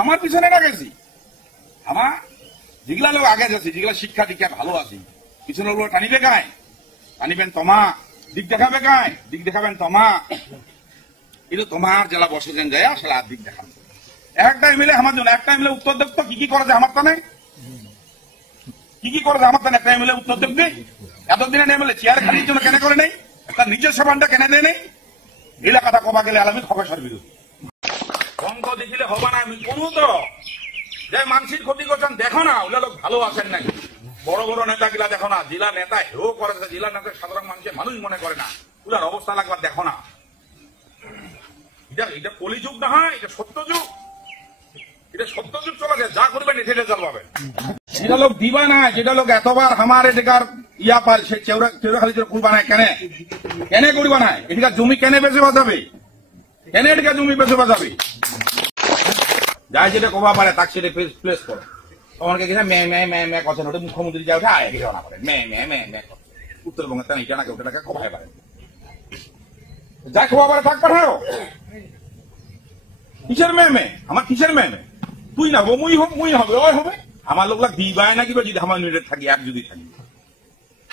আমার পিছনে রাখেছি আমার যেগুলা লোক আগে যাচ্ছি যেগুলা শিক্ষা দীক্ষা ভালো আছি পিছনে লোক টানিবে গায় টানিবেন তোমা দিক দেখাবে গায় দিক দেখাবেন তোমা কিন্তু তোমার জেলা বসে যেন যায় আসলে আর দিক দেখাবে একটা মিলে আমার জন্য একটা মিলে উত্তর দেখতো কি করে যায় আমার টানে কি করে যায় আমার টানে একটা মিলে উত্তর দেখবে এতদিনে নেই মিলে চেয়ার খালির জন্য কেন করে নেই তার নিজের সাবানটা কেন দেয় নেই এলাকাটা কবা গেলে আলামী খবর বিরোধী অঙ্ক দেখিলে হবা না আমি কোনো তো যে মানসিক ক্ষতি করছেন দেখো না ওগুলা লোক ভালো আছেন নাকি বড় বড় নেতা গিলা দেখো না জেলা নেতা হেও করে জেলা নেতা সাধারণ মানুষের মানুষ মনে করে না ওনার অবস্থা লাগবার দেখো না এটা কলিযুগ না হয় এটা সত্য যুগ এটা সত্য যুগ চলেছে যা করবেন সেটা চলবে যেটা লোক দিবা না যেটা লোক এতবার আমার এটাকার ইয়া পার সে চেউরা খালি করবা না কেন করবা না এটাকার জমি কেন বেঁচে বাঁচাবে কেন এটাকার জমি বেঁচে বাঁচাবে যাই যেটা কবা পারে তাকে সেটা প্লেস করো তোমাকে কিনা মে কথা ওটা মুখ্যমন্ত্রী যা ওঠে আয় না পারে মে উত্তরবঙ্গের টাকা ইটা নাকি ওটা টাকা কবাই পারে যা খোয়া পারে থাক পাঠাও কিসের মে আমার কিসের মে তুই না মুই হবে ওই হবে আমার লোকলা দিবাই না কিবা যদি আমার নিউটে থাকি এক যদি থাকি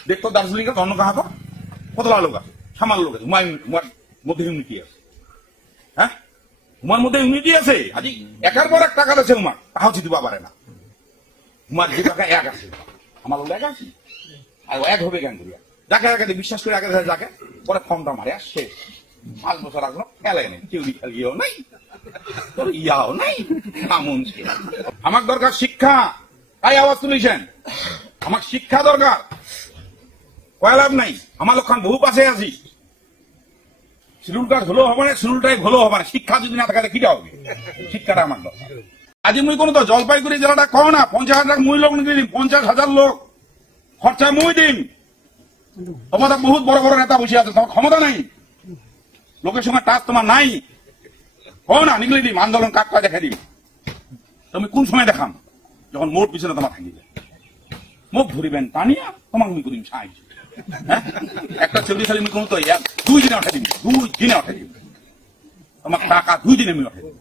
দেখতো দার্জিলিং এর অন্য কাহা কতলা লোক আছে সামাল লোক আছে উমার মধ্যে ইউনিটি আছে হ্যাঁ উমার মধ্যে ইউনিটি আছে আজি একার পর এক টাকা আছে উমার তাহাও দিবা পারে না উমার যে টাকা এক আছে আমার লোক এক আছে আর এক হবে কেন করিয়া যাকে আগে বিশ্বাস করে আগে যাকে পরে ফর্মটা মারে আর শেষ 5 বছর আগনো খেলাই নেই কেউ খেলিও নাই তোর ইয়াও নাই এমন আমার দরকার শিক্ষা তাই আওয়াজ তুলিছেন আমার শিক্ষা দরকার কয় লাভ নাই আমার লোকখান বহু পাশে আছি শিডিউল কার্ড হলেও হবে না শিডিউলটাই হলেও হবে না শিক্ষা যদি না থাকে কিটা হবে শিক্ষাটা আমার দরকার আজি মুই কোনো তো জলপাইগুড়ি জেলাটা কও না 50,000 মুই লোক নিয়ে 50,000 লোক খরচা মুই দিম তোমার বহুত বড় বড় নেতা বসে আছে তোমার ক্ষমতা নাই লোকের সঙ্গে টাচ তোমার নাই কও না নিগলে দিম আন্দোলন কাকা দেখা দিম তুমি কোন সময় দেখাম যখন মোট পিছনে তোমার থাকিবে মুখ ধরিবেন টানিয়া তোমাকে মুই করিম সাহায্য হ্যাঁ একটা চল্লি খালি মুই কোনো তো 2 দিনে উঠে দিবি 2 দিনে উঠে দিবি তোমার টাকা 2 দিনে মুই উঠে দিবি